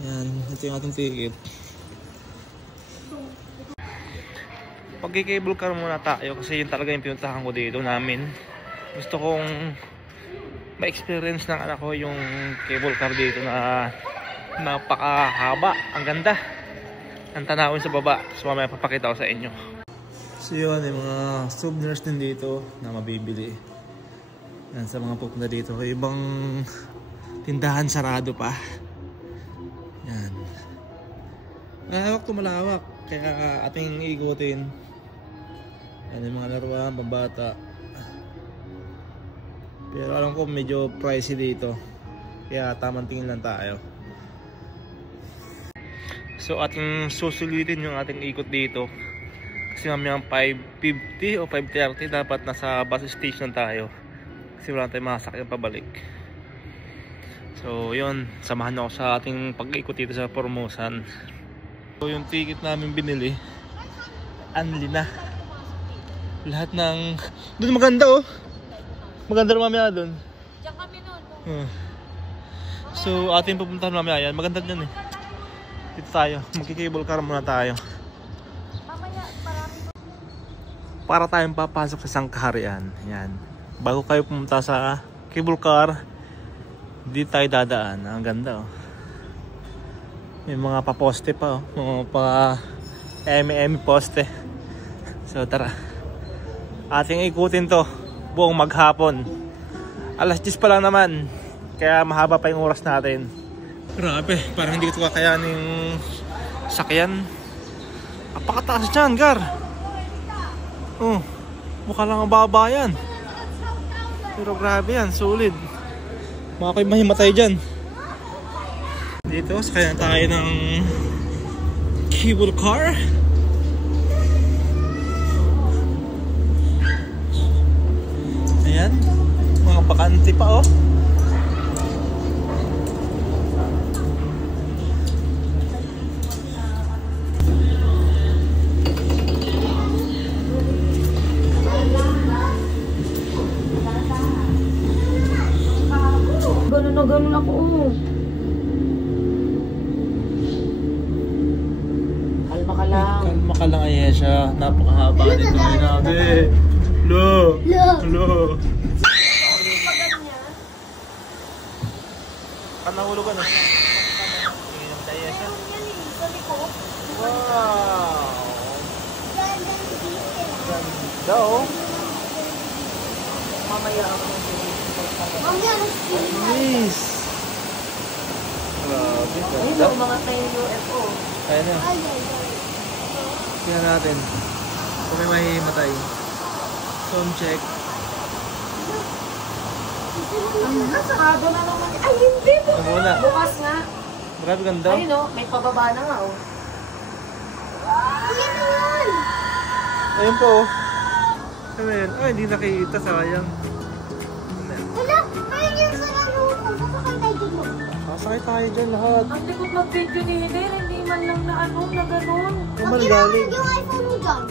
Yan, ito yung ating ticket. Pag-cable car muna tayo kasi yun talaga yung pinuntahan ko dito namin. Gusto kong ma-experience ng anak ko yung cable car dito na napakahaba. Ang ganda ang tanawin sa baba. So mamaya papakita ko sa inyo. So yun, yung mga souvenirs din dito na mabibili. Yan sa mga pupunta dito. Ibang tindahan sarado pa. Yan. Malawak to, malawak. Kaya ating ikutin. Yan yung mga laruan, pambata. Pero alam ko medyo pricey dito. Kaya tamang tingin lang tayo. So ating susulitin yung ating ikot dito. Kasi mamayang 5:50 o 5:30 dapat nasa bus station tayo. Kasi wala tayong masakyan pabalik. So yun, samahan nyo ako sa ating pag-ikot dito sa Formosan. So yung ticket namin binili, unli na. Lahat ng... Doon maganda oh. Maganda rin mamaya doon. Diyan kami noon. So ating pupuntahan mamaya yan. Maganda dyan eh. Dito tayo. Magki-cable car muna tayo. Mamaya marami. Para tayong papasok sa Sangkaharian. Yan. Bago kayo pumunta sa cable car, dito tayo dadaan. Ang ganda oh. May mga paposte pa oh. Mga pa M&M poste. So tara. Ating ikutin to buong maghapon. Alas 10 pa lang naman. Kaya mahaba pa yung oras natin. Grabe, parang hindi ko kakayanin sakyan. Apakataas dyan, Gar. Oh, mukha lang ang baba yan. Pero grabe yan, solid. Mga kayo mahimatay dyan. Dito, sakyan tayo ng cable car. Ayan, mga bakante pa oh. Ganun na ganun ako. Kalma ka lang. Kalma ka lang, Ayesha. Napakahaba nito natin. Lo! Lo! Kanahulog ka na. Tingin naman tayo, Ayesha. Wow! Ganda oh. Mamaya ako. Mamaya ako. Nice! Grabe, Ayun ganda. ang mga tayo UFO. Kaya na. Tingnan natin. Kung may mahihimatay. Sound check. Sarado na naman. Ay, hindi po. Ito muna. Bukas nga. Grabe ganda. Ayun o, may pababa na nga o. Ayun po. Ayun. Ay, hindi nakikita. Sayang. Wala, ayun yung sarado. Sasakay tayo dito. Sasakay tayo dyan lahat. Ang likod mag-video ni Hiner, hindi man lang na ano, na ganun. Kumal galing. Yung iPhone mo dyan.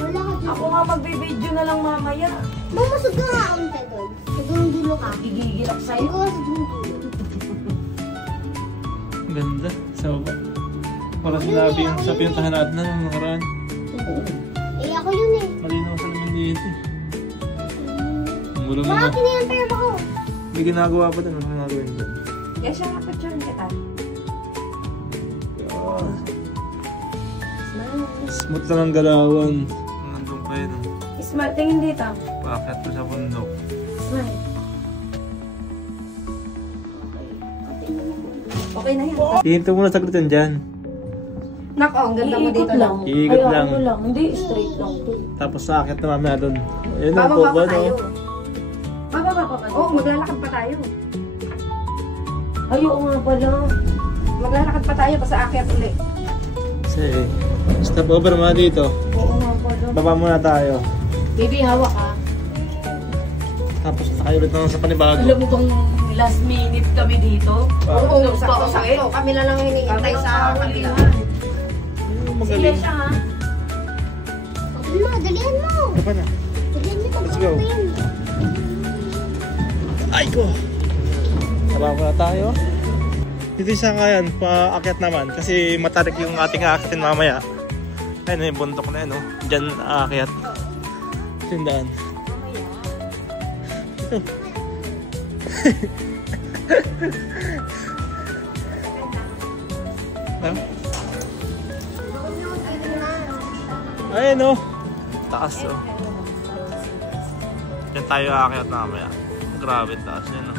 Wala ka dito. Ako nga magbe-video na lang mamaya. Bumusog ka nga unta doon. Sa dulo ka. Gigigil ako sa'yo. Ikaw sa dulo. Ganda. Sa baba. Para sinabi yung sa pinuntahan natin na nung nakaraan. Eh, ako yun eh. Malinaw sa laman dito. Ang gulo na. Bakit na yung perma ko? May ginagawa pa doon. Ano ginagawa yun doon? Kaya siya napatyan kita. Smooth lang ang galawan. Nandun pa yun. Smile, tingin dito. Paakyat ko sa bundok. Smile. Okay na yan. Hihinto muna saglit yan dyan. Nak, ang ganda mo dito lang. Iikot Ay, lang. ano lang. Hindi, straight lang to. Tapos sa akyat na mamaya doon. Ayun ang Bababa po pa ba tayo. no? Bababa pa ba? Oo, maglalakad pa tayo. Ayoko nga pala. Maglalakad pa tayo, basta akyat ulit. Kasi stop over muna dito. Oo nga pala. Baba muna tayo. Baby, hawak ha. Tapos tayo ulit naman sa panibago. Alam mo bang last minute kami dito? Oo, sakto. Kami na lang hinihintay sa kanila. Magaling. Sige siya ha. Ano? dalihan mo. Ano pa na? Dalihan mo. Let's go. Ay ko! Nababa na tayo. Dito sa kayan, paakyat naman. Kasi matarik yung ating aakitin mamaya. Ayun yung bundok na yun. Diyan aakyat. Sindaan. Ito. Ayun o. Taas o. Diyan tayo aakyat mamaya. Grabe taas yun o.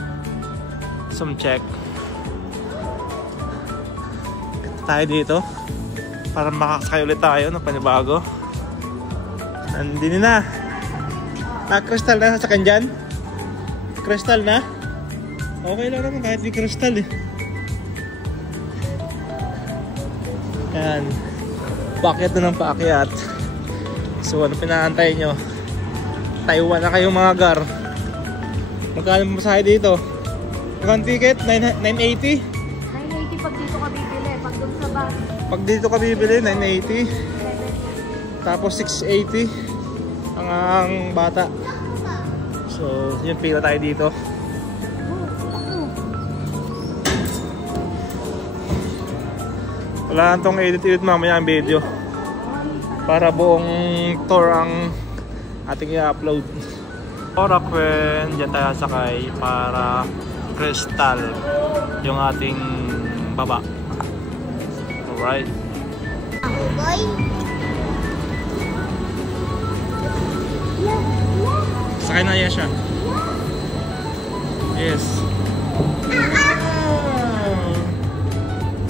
Some check. Tayo dito para makakasakay ulit tayo ng panibago. Nandini na. Crystal na sa dyan? Crystal na? Okay lang naman kahit di crystal eh. Yan. Paakyat na ng paakyat. So ano pinaantay nyo? Taiwan na kayo mga gar. Magkano masahe dito? Magkano ticket? 980? 980 pag dito ka bibili. Pag doon sa bus. Pag dito ka bibili, 980. Tapos 680 ang bata. So, yun, pila tayo dito. Wala nang tong edit mamaya ang video. Para buong tour ang ating i-upload. Orakwen, dyan tayo sakay para Crystal yung ating baba. Alright. Boy. Sakay na siya. Yes.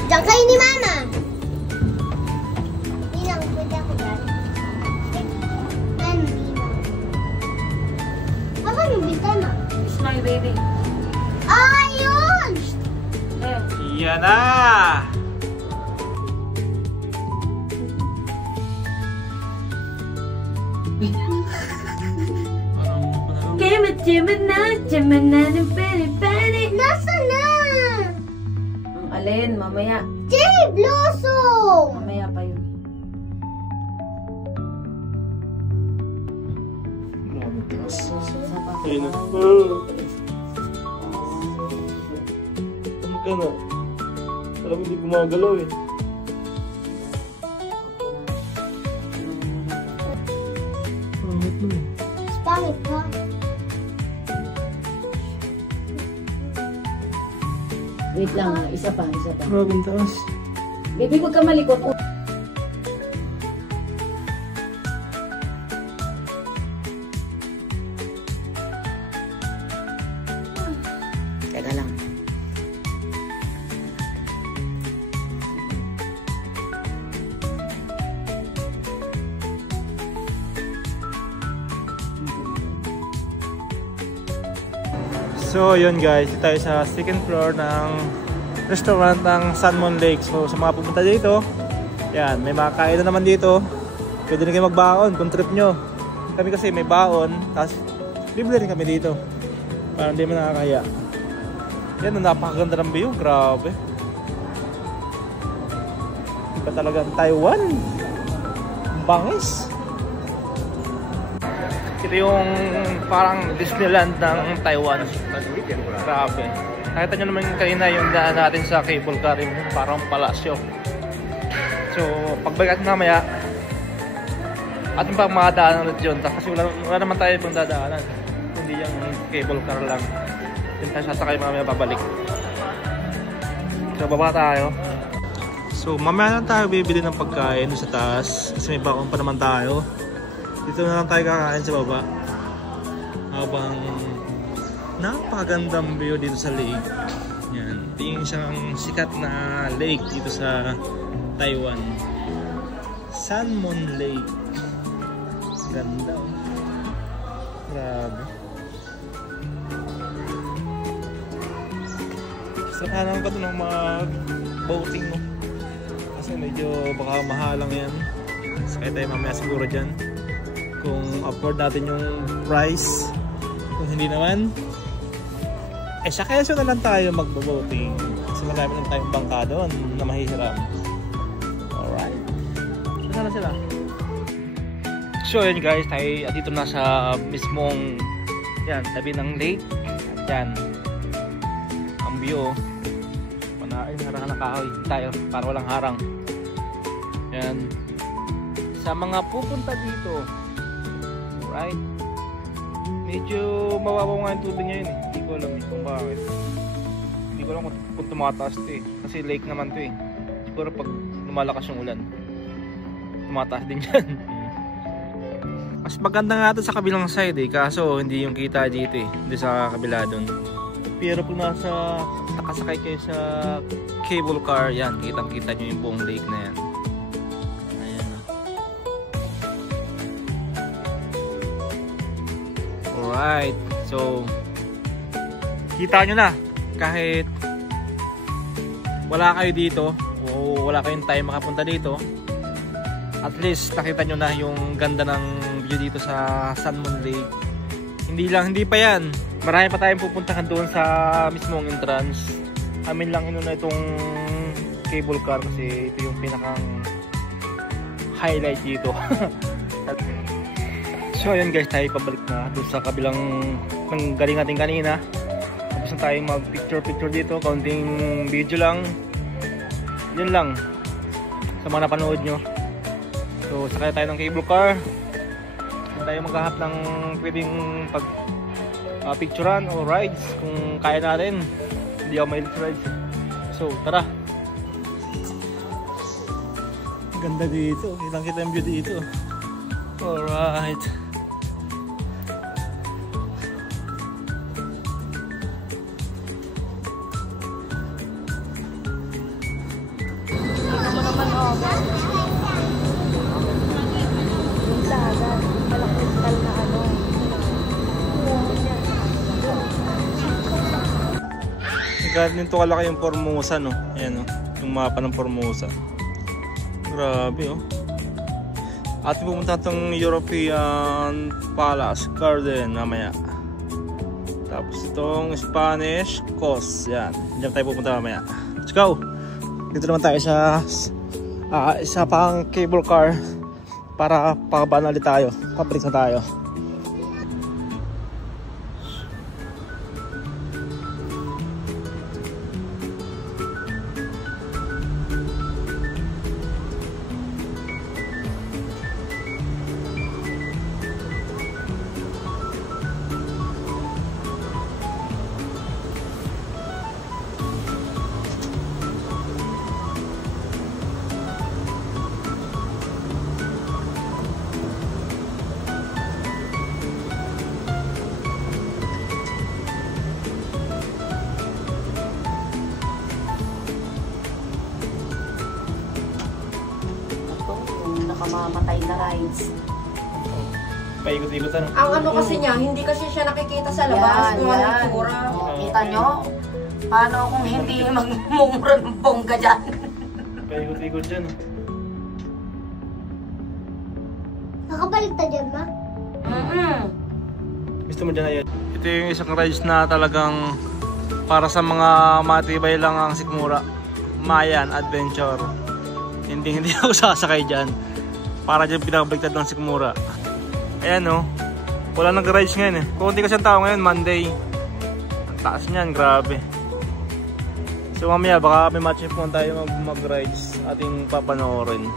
Diyan kayo ni Mama. Ninang, pwede ako dyan. Ano, Ninang? Asan yung bintana? Smile, baby. Ah, yun! Yan na! Gemina ng peri-peri. Nasa na? Ang alin, mamaya. Cherry Blossom! Mamaya pa yun. Ayun. Ano ka na? Alam mo hindi gumagalaw eh. Pangit ka. Wait lang, isa pa. Grabe taas. Baby, huwag ka malikot. Teka lang. So yun guys, dito tayo sa second floor ng restaurant ng Salmon Lake. So sa mga pupunta dito, yan, may mga kainan naman dito. Pwede rin kayo magbaon kung trip nyo. Kami kasi may baon, tapos bibili rin kami dito para hindi mo nakakaya. Yan, napakaganda ng view, grabe. Iba talagang Taiwan. Bangis. Ito yung parang Disneyland ng Taiwan. Grabe. Nakita nyo naman kanina yung daan natin sa cable car, yung parang palasyo. So, pagbalik natin mamaya, ating pang mga daanan ulit yun. Kasi wala naman tayo pang dadaanan. Hindi yung cable car lang. Yung tayo sasakay mamaya babalik. So, baba tayo. So, mamaya lang tayo bibili ng pagkain sa taas. Kasi may bakong pa naman tayo. Dito na lang tayo kakain sa baba. Habang napakagandang view dito sa lake. Yan. Ito yung isang sikat na lake dito sa Taiwan. Salmon Lake. Ganda oh. Grabe. Sakanan pa ito ng mga boating mo. Kasi medyo baka mahalang yan. Sakay tayo mamaya siguro dyan. Kung afford natin yung price. Kung hindi naman, sa Quezon na lang tayo magbo-boating. Kasi marami lang tayong bangka doon na mahihiram. Alright. Saan na sila? So yun guys, tayo dito na sa mismong yan, tabi ng lake. Yan. Ang view. Panain harang na kahoy tayo para walang harang. Yan. Sa mga pupunta dito. Right? Medyo mababaw nga yung tubig ngayon eh. Hindi ko alam kung bakit. Hindi ko alam kung tumataas ito eh. Kasi lake naman ito eh. Siguro pag lumalakas yung ulan, tumataas din yan. Mas maganda nga ito sa kabilang side eh. Kaso hindi yung kita dito eh. Hindi sa kabila doon. Pero pag nakasakay kayo sa cable car, yan. Kitang kita nyo yung buong lake na yan. Ayan o. Alright. So, kita nyo na. Kahit wala kayo dito o wala kayong time makapunta dito, at least nakita nyo na yung ganda ng view dito sa San Mon Lake. Hindi pa yan. Marami pa tayong pupuntahan doon sa mismong entrance. Amin lang inuna itong cable car kasi ito yung pinakang highlight dito. So ayun guys, tayo pabalik na doon sa kabilang nang galing natin kanina. Tapos na tayong mag picture dito. Counting video lang. Yun lang sa mga napanood nyo. So sakay tayo ng cable car. Tayo maghahap ng pwedeng pag picturean o rides kung kaya natin. Hindi ako mahilig sa rides. So tara. Ganda dito. Kitang kita yung view dito. Alright. Ganito kalaki yung Formosa, no? Ayan, no? Yung mapa ng Formosa. Grabe, oh. At pumunta itong European Palace Garden mamaya. Tapos itong Spanish Coast. Yan. Diyan tayo pupunta mamaya. Let's go! Dito naman tayo sa isa pang cable car para pakabaan ulit tayo. Pabalik na tayo. Nakamamatay na rides. Paikot-ikot ano? Ang ano kasi niya, hindi kasi siya nakikita sa labas kung ano yung tsura. Kita nyo? Paano kung hindi magmumura ng bongga dyan? Paikot-ikot dyan. Nakabalik ta dyan, ma? Gusto mo dyan ayun? Ito yung isang rides na talagang para sa mga matibay lang ang sikmura. Mayan Adventure. Hindi ako sasakay dyan. Para dyan pinakabaliktad ng sikmura. Ayan o. Wala nag-rides ngayon eh. Kunti kasi ang tao ngayon, Monday. Ang taas niyan, grabe. So mamaya baka may match po tayo mag-rides ating papanoorin.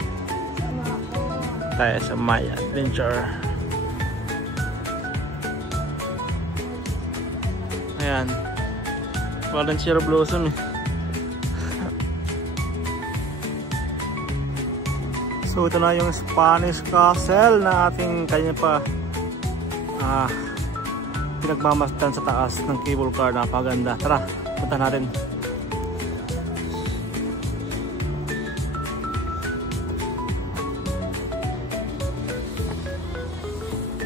Tayo sa Maya Adventure. Ayan. Walang cherry blossom eh. So ito na yung Spanish Castle na ating kanya pa pinagmamasdan sa taas ng cable car. Napaganda. Tara, punta natin.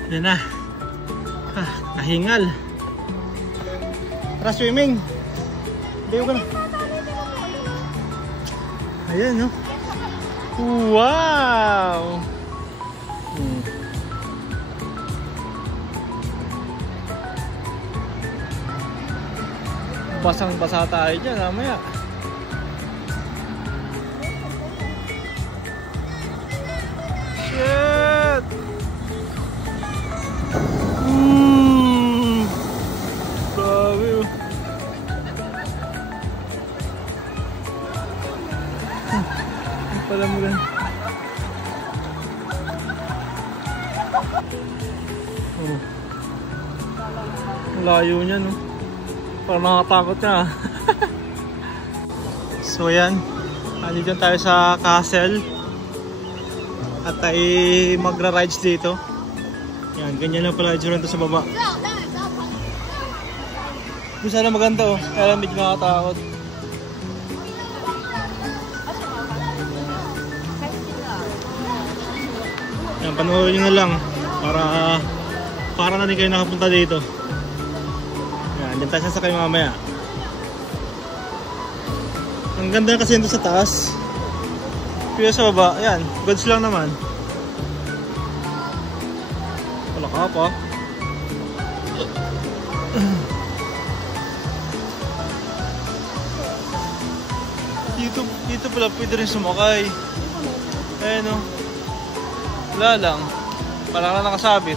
Yan na. Nahingal. Tara, swimming. Bayo ka na. Ayan, no? Wow! Basang-basa tayo dyan, mamaya. Shit! Oh. Layo niya, no? Parang nakatakot niya. So yan, andito tayo sa castle at tayo magra-rides dito. Yan, ganyan lang pala yung sa baba. Yung sana maganda, oh, kaya medyo nakatakot. Yan, panoorin nyo na lang para na rin kayo nakapunta dito. Yan, dyan tayo sasakay mamaya. Ang ganda kasi nito sa taas. Pero sa baba, ayan, goods lang naman. Wala ka pa. Dito pala pwede rin sumakay. Ayan, o. Wala lang. Wala lang nakasabit.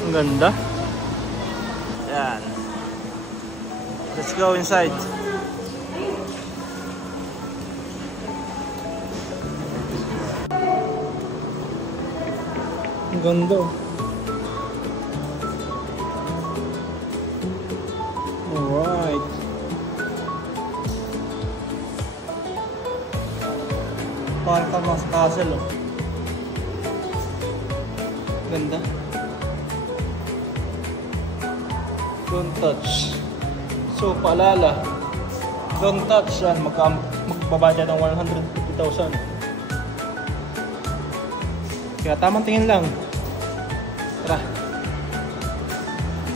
Ang ganda. Ayan. Let's go inside. Ang ganda. Alright. Parang tama sa castle, oh. Ganda. Don't touch. So, paalala. Don't touch. Yan, magbabadya ng 150,000. Kaya tamang tingin lang. Tara.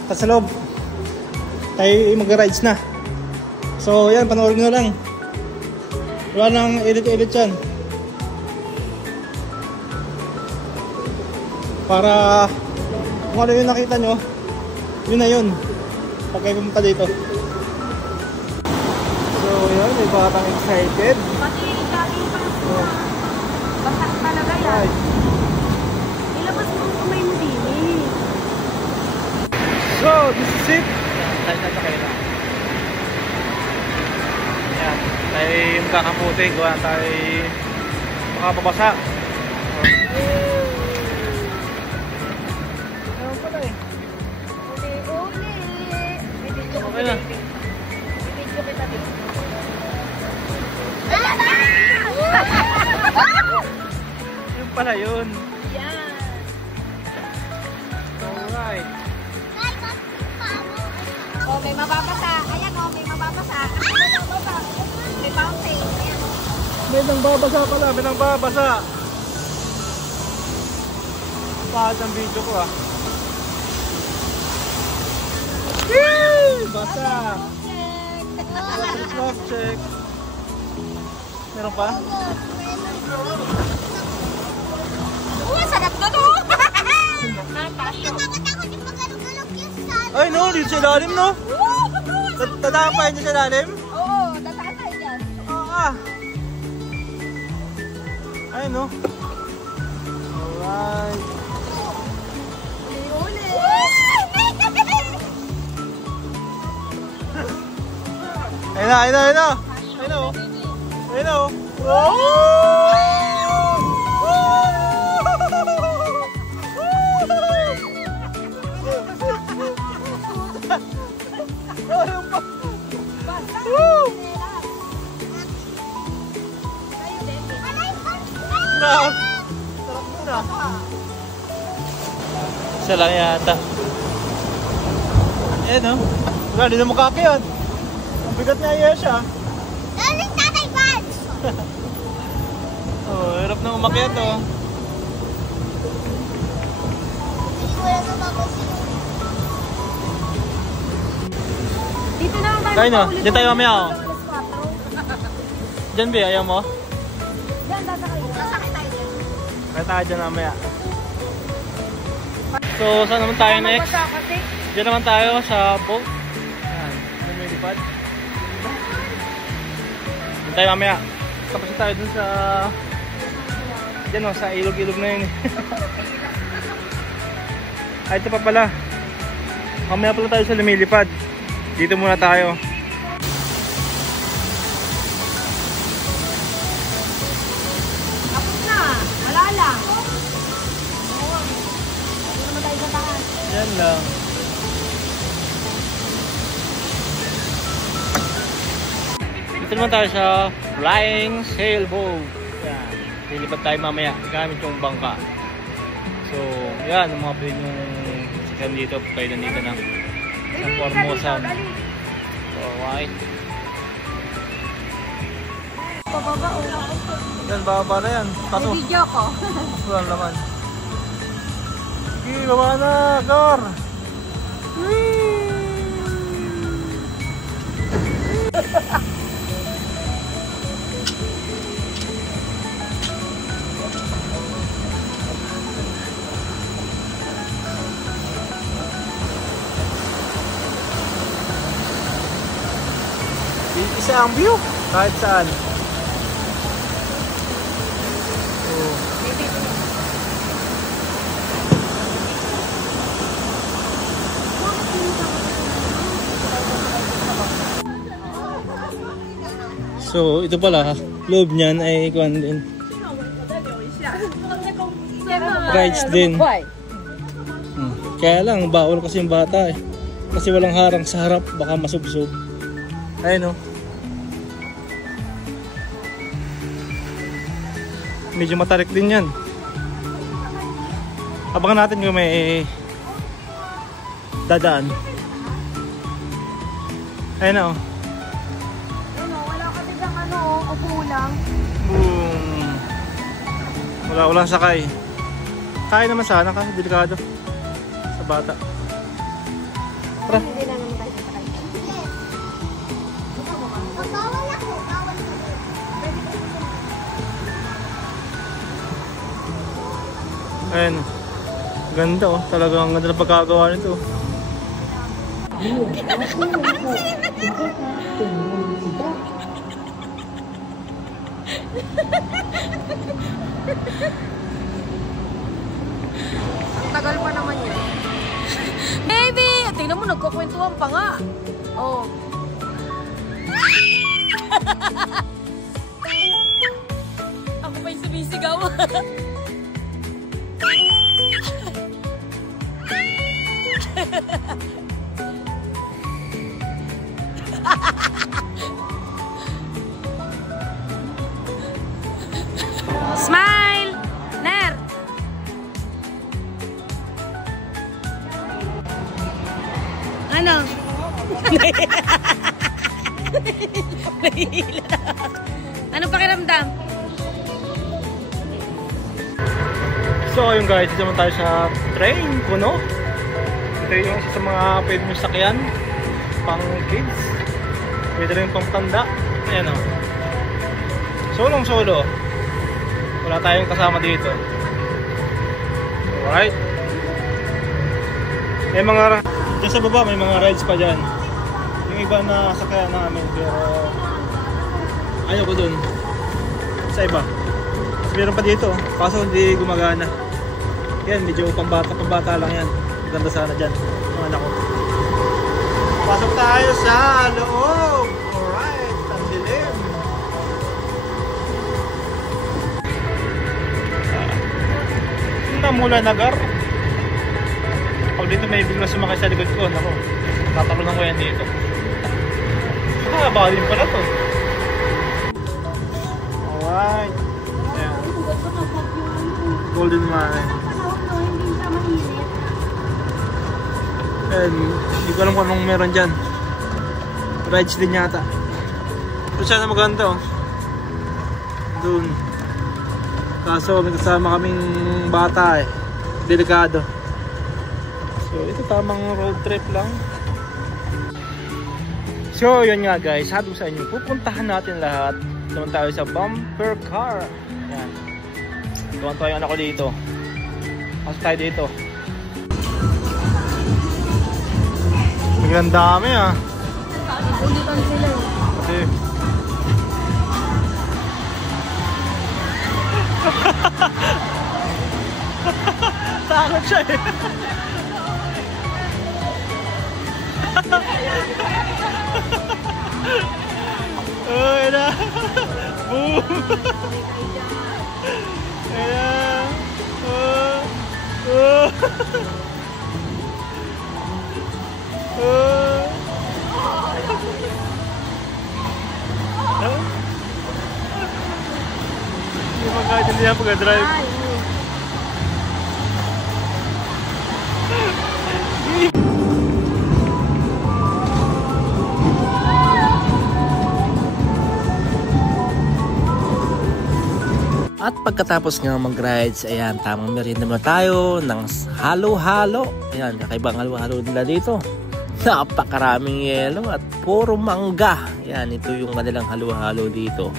Tara sa loob. Tayo mag-rides na. So, yan, panoorin nyo lang. Wala nang edit-edit yan. Para kung ano yung nakita nyo, yun na yun pag kayo pumunta dito. So yun, may batang excited. Pati yung dati pa siya. Basak talaga yan. Right. Ilabas mo ang kamay mo din eh. So, this is it. Tayo sasakay na. Ayan, tayo magkakaputi. Gawa tayo makapabasa. Ewan pala eh. Okay na. Bibidyo kita dito. Yung pala yun. Yan. Alright. Oh, may mababasa. Ayan, oh, may mababasa. May fountain. Ayan. May nang babasa pala, may nang babasa. Pahad ang video ko ah. Basa! Love check. Meron pa? Uy, sarap na to! Nakakatakot yung pagkalog-kalog yung sana. Ay no, dito sa ilalim no? Tadapay niyo sa ilalim? Oo, tatakatay dyan. Oo ah. Ay no. Alright. Uli-uli! Ayun na, ayun na, ayun na. Ayun na oh. Ayun na oh. Wow! Sarap. Sarap muna. Isa lang yata. Ayan o. Wala, di na makakayod. Ang bigat niya iya siya. Daling tatay Vance! Oh, hirap na umakyat o. Wala na tapos yun. Dito na tayo. Tayo na, paulit dyan tayo ulit mamaya, oh. hanggang alas 4. Diyan ba, ayaw mo? Diyan, sasakay na. Sasakay tayo dyan. Kaya tayo dyan mamaya. So, saan naman tayo next? Mabasa kasi. Diyan naman tayo sa boat. Ayan, may lipad. Diyan tayo mamaya. Tapos tayo dun sa... Diyan o, sa ilog-ilog na yun. Ay, ito pa pala. Mamaya pala tayo sa lumilipad. Dito muna tayo. Yan lang. Dito naman tayo sa Flying Sailboat. Yan. Lilipat tayo mamaya gamit yung bangka. So, yan. Ang mga pwede yung sikan dito. Kayo nandito na. Sa Formosa. Alright. Pababa o. Yan, baba na yan. Kaso, Video ko. wala naman. Sige, baba na, Gar! Isa ang view kahit saan. So, ito pala, loob niyan ay kuwan din. Rides din. Kaya lang, bawal kasi yung bata eh. Kasi walang harang sa harap, baka masubsob. Ayun o. Medyo matarik din yan. Abangan natin kung may dadaan. Ayun o. Wala ka din ano, upo lang. Boom. Walang sakay. Kaya naman sana kasi delikado sa bata. Tara. Hindi na naman tayo sakay. Ayun. Ganda oh. Talagang ganda na pagkagawa nito. Ang tagal pa naman yan. Baby! Tingnan mo, nagkukwentuhan pa nga. Oh. Ako pa yung sumisigaw. Smile! Ner! Ano? Anong pakiramdam? So ayun guys, dito naman tayo sa train puno. Ito yung isa sa mga pwede nyo sakyan pang kids. Pwede rin pang tanda. Ayan o. Solong solo. Wala tayong kasama dito. Alright. May mga dyan sa baba may mga rides pa dyan. Yung iba na sakyan namin pero ayaw ko dun sa iba. Meron pa dito, kaso hindi gumagana. Yan, medyo pambata lang yan. Maganda sana dyan, mga anak ko. Pasok tayo sa loob. Alright, ang dilim. Mula nagar. Pag dito may bigla sumakay sa likod ko, nako, tatalunan ko yan dito. Baka din pala to. Alright. Golden Mine. And hindi ko alam kung anong meron dyan. Rides din yata. Ito siya na maganda oh. Dun. Kaso may kasama kaming bata eh. Delikado. So ito tamang road trip lang. So yun nga guys, sabi ko sa inyo, pupuntahan natin lahat. Naman tayo sa bumper car. Yan. Tuwan-tuwa yung anak ko dito. Pasok tayo dito. Biglang dami ah. Ulitan sila eh. Kasi takot siya eh. Oh, yun na. Boom. Ayan. Oh. Oh. kahit hindi na pag-drive. Ay, At pagkatapos nga mag-rides, ayan, tamang merienda naman tayo ng halo-halo. Ayan, kakaibang halo-halo nila dito. Napakaraming yelo at puro mangga. Ayan, ito yung kanilang halo-halo dito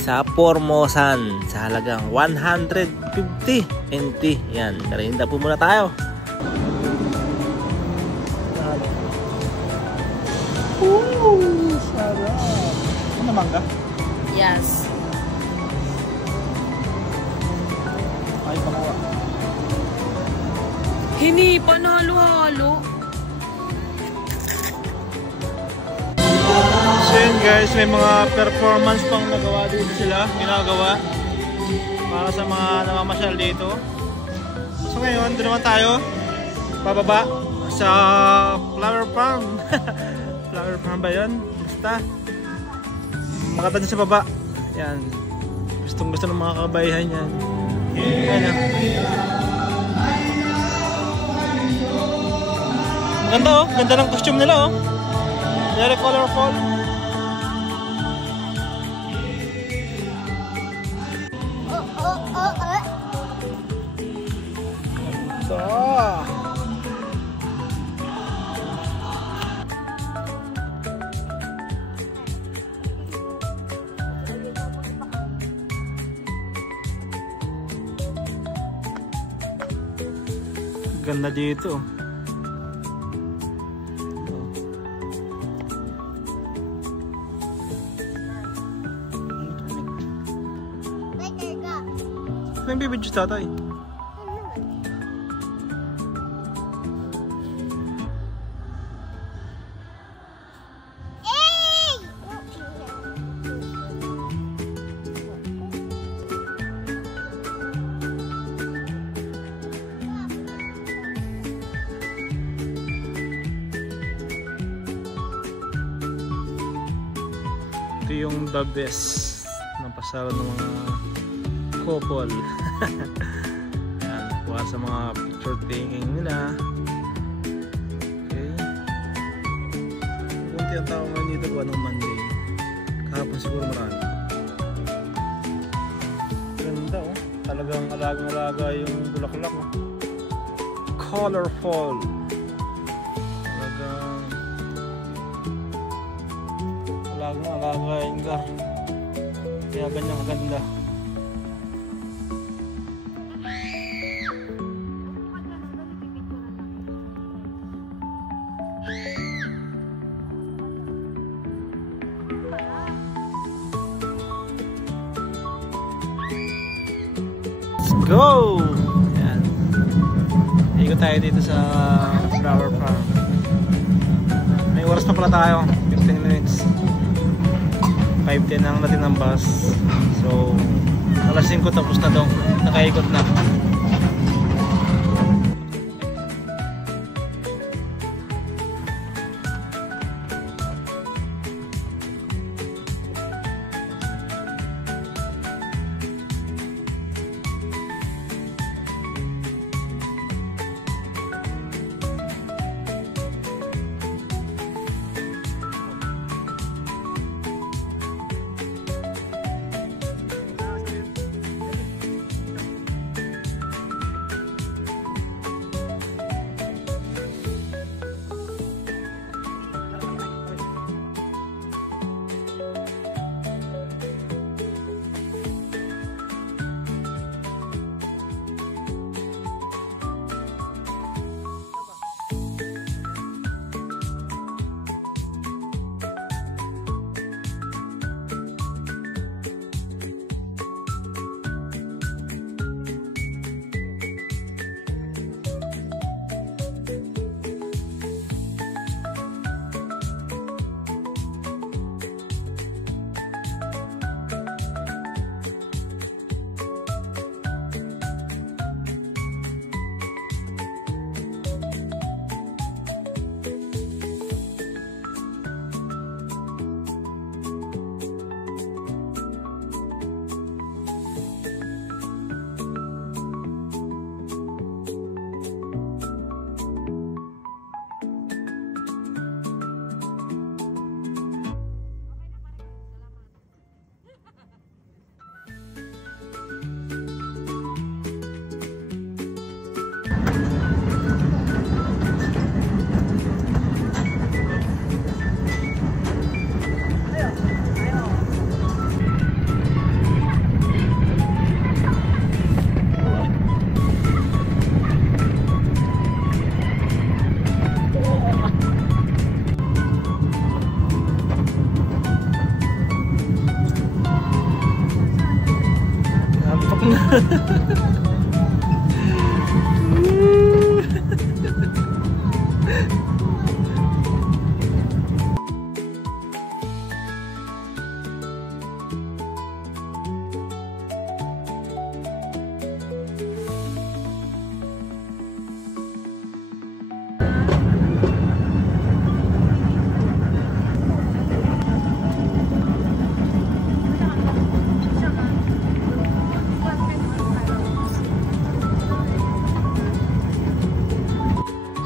sa Formosan sa halagang 150 NT. Ayan, merienda po muna tayo. Sarap. Ano mangga? yes. Ay, pakawa. Hindi pa halo-halo. So yun guys, may mga performance pang nagawa dito sila, ginagawa para sa mga namamasyal dito. So ngayon, doon naman tayo pababa sa flower farm. Flower farm ba yun? Basta makata dyan sa baba. Yan, gustong gusto ng mga kabayan yan. Ayan. Ganda oh, ganda ng costume nila oh. Very colorful. Ganda dito. May bibidyo tatay. Ito yung the best na pasara ng mga couple. Yan, kuha sa mga picture taking nila. Okay. Kunti ang tao ngayon dito buwan ng Monday. Kahapon siguro marami. Ganda oh. Talagang alagang-alaga yung bulaklak oh. Colorful. Talagang alagang-alaga yung gar. Kaya ganyan kaganda. Go! Ayan. Ikot tayo dito sa flower farm. May oras na pala tayo. 15 minutes. 5:10 ang natin ng bus. So, alas 5 tapos na to. Nakaikot na.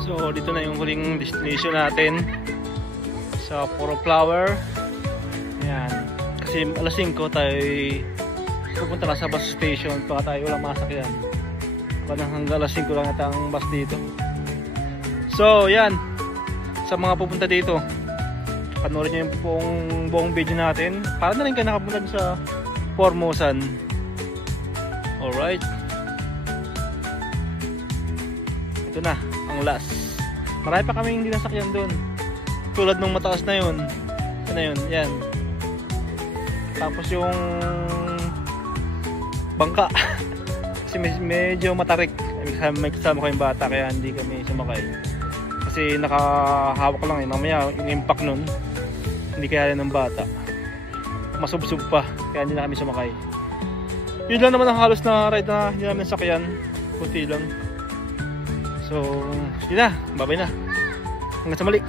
So dito na yung huling destination natin sa Puro Flower. Ayan. Kasi alas 5 tayo pupunta na sa bus station. Baka tayo walang masakyan. Baka hanggang alas 5 lang ata ang bus dito. So yan. Sa mga pupunta dito, panoorin nyo yung buong video natin. Para na rin kayo nakapunta sa Formosan. Alright. Ito na ang last. Marami pa kami hindi nasakyan doon. Tulad nung mataas na yun. Ano yun? Yan. Tapos yung bangka. Kasi medyo matarik. May kasama ko yung bata kaya hindi kami sumakay. Kasi nakahawak lang eh. Mamaya yung impact nun hindi kaya rin ng bata. Masubsub pa. Kaya hindi na kami sumakay. Yun lang naman ang halos na ride na hindi namin sakyan. Kunti lang. So, yun na. Babay na. Hanggang sa muli.